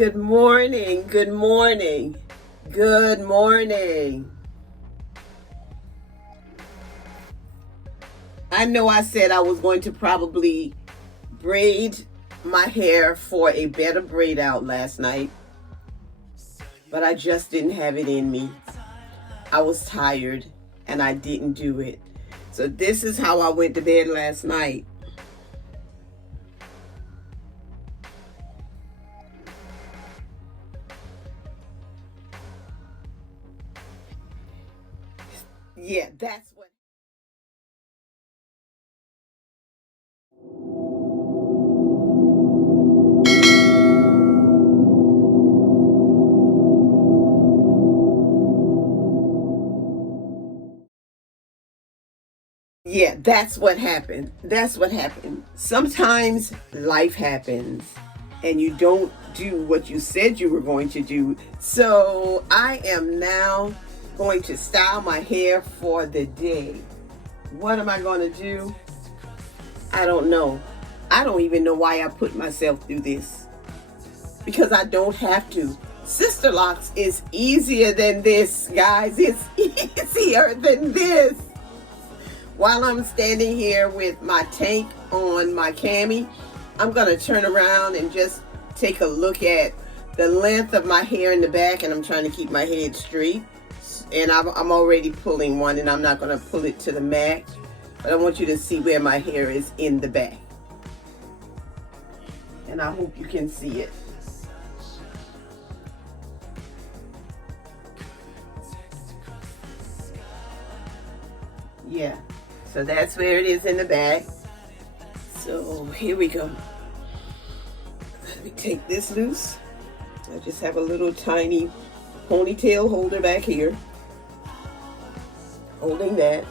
Good morning, good morning, good morning. I know I said I was going to probably braid my hair for a better braid out last night, but I just didn't have it in me. I was tired and I didn't do it. So this is how I went to bed last night. Yeah, that's what. Yeah, that's what happened. That's what happened. Sometimes life happens and you don't do what you said you were going to do. So I am now going to style my hair for the day. What am I going to do? I don't know. I don't even know why I put myself through this, because I don't have to. Sisterlocks is easier than this, guys. It's easier than this. While I'm standing here with my tank on my cami, I'm going to turn around and just take a look at the length of my hair in the back, and I'm trying to keep my head straight. And I'm already pulling one, and I'm not going to pull it to the max, but I want you to see where my hair is in the back. And I hope you can see it. Yeah. So that's where it is in the back. So here we go. Let me take this loose. I just have a little tiny ponytail holder back here, holding that.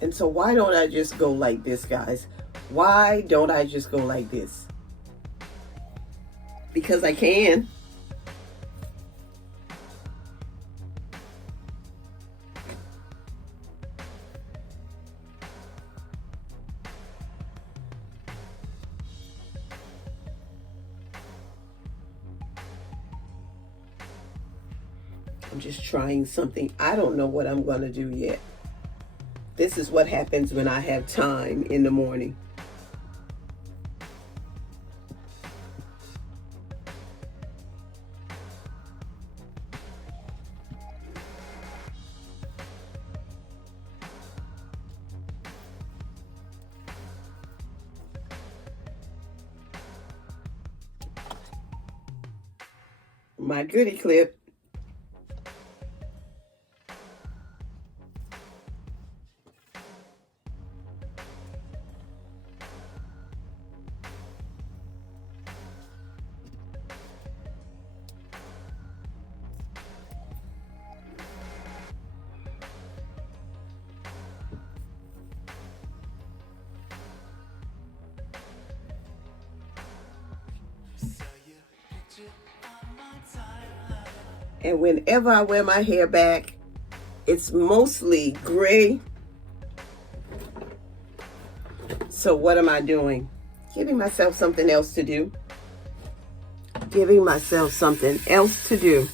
And so why don't I just go like this, guys? Why don't I just go like this? Because I can. I'm just trying something. I don't know what I'm going to do yet. This is what happens when I have time in the morning. My goodie clip. And whenever I wear my hair back, it's mostly gray. So what am I doing? Giving myself something else to do. Giving myself something else to do.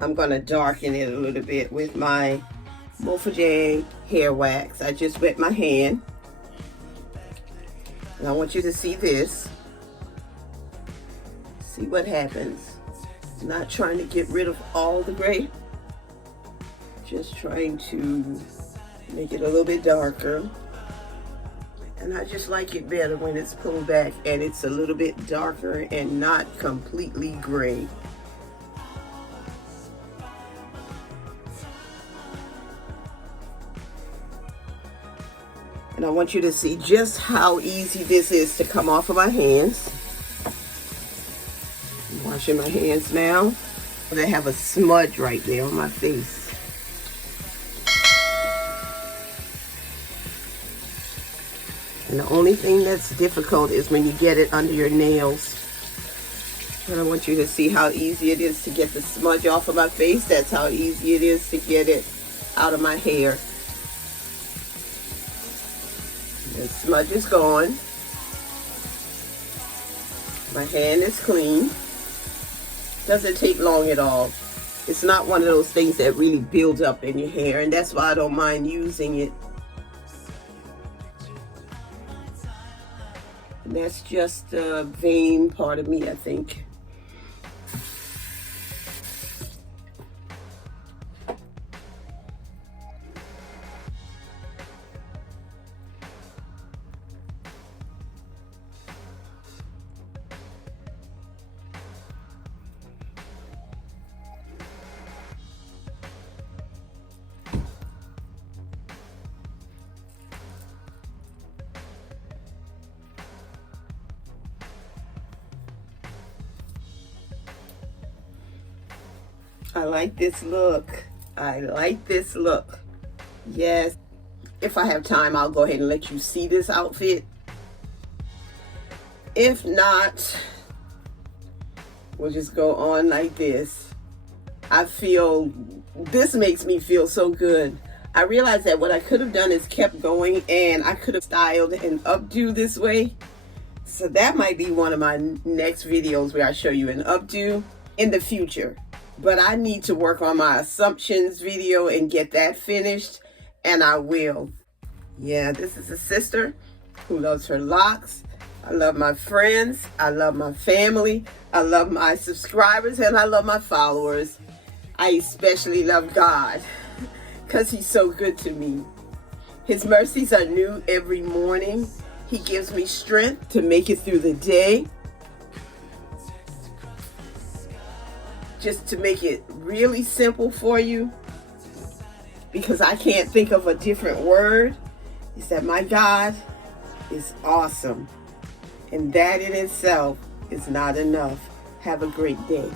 I'm going to darken it a little bit with my Mofajang hair wax. I just wet my hand. And I want you to see this. See what happens. Not trying to get rid of all the gray. Just trying to make it a little bit darker. And I just like it better when it's pulled back and it's a little bit darker and not completely gray. And I want you to see just how easy this is to come off of my hands. washing my hands now. I have a smudge right there on my face. And the only thing that's difficult is when you get it under your nails. And I want you to see how easy it is to get the smudge off of my face. That's how easy it is to get it out of my hair. The smudge is gone. My hand is clean. Doesn't take long at all. It's not one of those things that really builds up in your hair, and that's why I don't mind using it. And that's just a vain part of me, I think. I like this look. I like this look. Yes. If I have time, I'll go ahead and let you see this outfit. If not, we'll just go on like this. I feel, this makes me feel so good. I realized that what I could have done is kept going, and I could have styled an updo this way. So that might be one of my next videos where I show you an updo in the future. But I need to work on my assumptions video and get that finished, and I will. Yeah, this is a sister who loves her locks. I love my friends. I love my family. I love my subscribers, and I love my followers. I especially love God because he's so good to me. His mercies are new every morning. He gives me strength to make it through the day. Just to make it really simple for you, because I can't think of a different word, is that my God is awesome. And that in itself is not enough. Have a great day.